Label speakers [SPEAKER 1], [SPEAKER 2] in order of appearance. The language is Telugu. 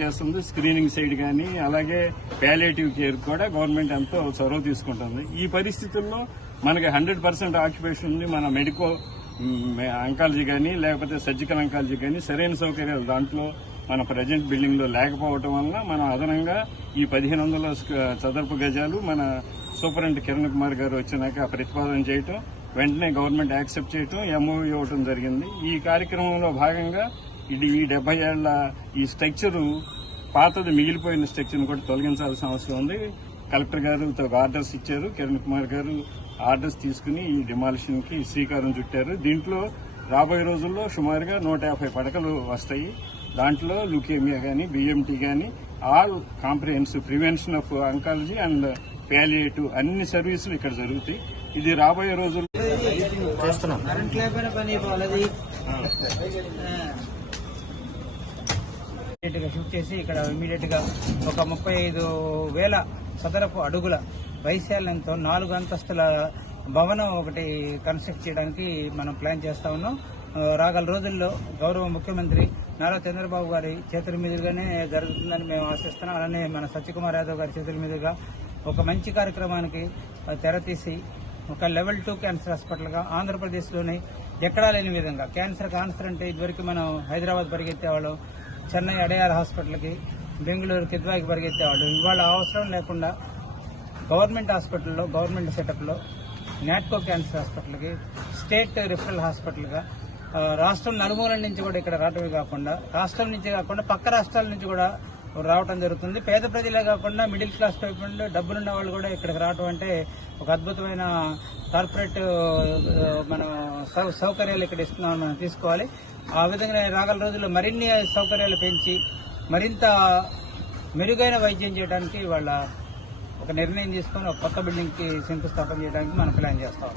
[SPEAKER 1] చేస్తుంది? స్క్రీనింగ్ సైడ్ కానీ అలాగే ప్యాలేటివ్ కేర్ కూడా గవర్నమెంట్ ఎంతో చొరవ తీసుకుంటుంది. ఈ పరిస్థితుల్లో మనకి హండ్రెడ్ పర్సెంట్ ఆక్యుపేషన్ ఉంది. మన మెడికో అంకాలజీ కానీ లేకపోతే సర్జికల్ అంకాలజీ కానీ సరైన సౌకర్యాలు దాంట్లో మన ప్రజెంట్ బిల్డింగ్లో లేకపోవటం వలన మనం అదనంగా ఈ పదిహేను వందల చదరపు గజాలు మన సూపరింటెండెంట్ కిరణ్ కుమార్ గారు వచ్చినాక ప్రతిపాదన చేయటం వెంటనే గవర్నమెంట్ యాక్సెప్ట్ చేయటం ఎంఓ ఇవ్వటం జరిగింది. ఈ కార్యక్రమంలో భాగంగా ఇది ఈ డెబ్బై ఏళ్ళ ఈ స్ట్రక్చరు పాతది మిగిలిపోయిన స్ట్రక్చర్ని కూడా తొలగించాల్సిన అవసరం ఉంది. కలెక్టర్ గారు ఆర్డర్స్ ఇచ్చారు. కిరణ్ కుమార్ గారు ఆర్డర్స్ తీసుకుని ఈ డిమాలిషన్కి శ్రీకారం చుట్టారు. దీంట్లో రాబోయే రోజుల్లో సుమారుగా నూట యాభై పడకలు వస్తాయి. దాంట్లో లుకేమియా కానీ బిఎంటీ కానీ all comprehensive prevention of oncology and palliative అన్ని సర్వీసులు ఇక్కడ జరుగుతాయి. ఇది రాబోయే రోజుల్లో
[SPEAKER 2] చేస్తున్నాం.
[SPEAKER 3] కరెంట్ లేకపోయినా పని పోవాలి ఇమీడియట్గా షిఫ్ట్ చేసి ఇక్కడ ఇమీడియట్గా ఒక ముప్పై ఐదు వేల చదరపు అడుగుల వైశాల్యంతో నాలుగు అంతస్తుల భవనం ఒకటి కన్స్ట్రక్ట్ చేయడానికి మనం ప్లాన్ చేస్తా ఉన్నాం. రాగల రోజుల్లో గౌరవ ముఖ్యమంత్రి నారా చంద్రబాబు గారి చేతుల మీదుగానే జరుగుతుందని మేము ఆశిస్తున్నాం. అలానే మన సత్యకుమార్ యాదవ్ గారి చేతుల మీదుగా ఒక మంచి కార్యక్రమానికి తెరతీసి ఒక లెవెల్ టూ క్యాన్సర్ హాస్పిటల్గా ఆంధ్రప్రదేశ్లోని ఎక్కడా లేని విధంగా క్యాన్సర్ కాన్సర్ అంటే ఇదివరకు మనం హైదరాబాద్ పరిగెత్తేవాళ్ళం చెన్నై అడయార్ హాస్పిటల్కి బెంగళూరు కిద్వాకి పరిగెత్తేవాళ్ళు. ఇవాళ అవసరం లేకుండా గవర్నమెంట్ హాస్పిటల్లో గవర్నమెంట్ సెటప్లో నాట్కో క్యాన్సర్ హాస్పిటల్కి స్టేట్ రిఫరల్ హాస్పిటల్గా రాష్ట్రం నలుమూలల నుంచి కూడా ఇక్కడ రావటమే కాకుండా రాష్ట్రం నుంచి కాకుండా పక్క రాష్ట్రాల నుంచి కూడా రావటం జరుగుతుంది. పేద ప్రజలే కాకుండా మిడిల్ క్లాస్ పీపుల్ డబ్బులున్న వాళ్ళు కూడా ఇక్కడికి రావటం అంటే ఒక అద్భుతమైన కార్పొరేట్ మనం సౌ- సౌకర్యాలు ఇక్కడ ఇస్తున్నామని మనం తీసుకోవాలి. ఆ విధంగా రాగల రోజుల్లో మరిన్ని సౌకర్యాలు పెంచి మరింత మెరుగైన వైద్యం చేయడానికి వాళ్ళ ఒక నిర్ణయం తీసుకొని ఒక కొత్త బిల్డింగ్కి శంకుస్థాపన చేయడానికి మనం ప్లాన్ చేస్తాం.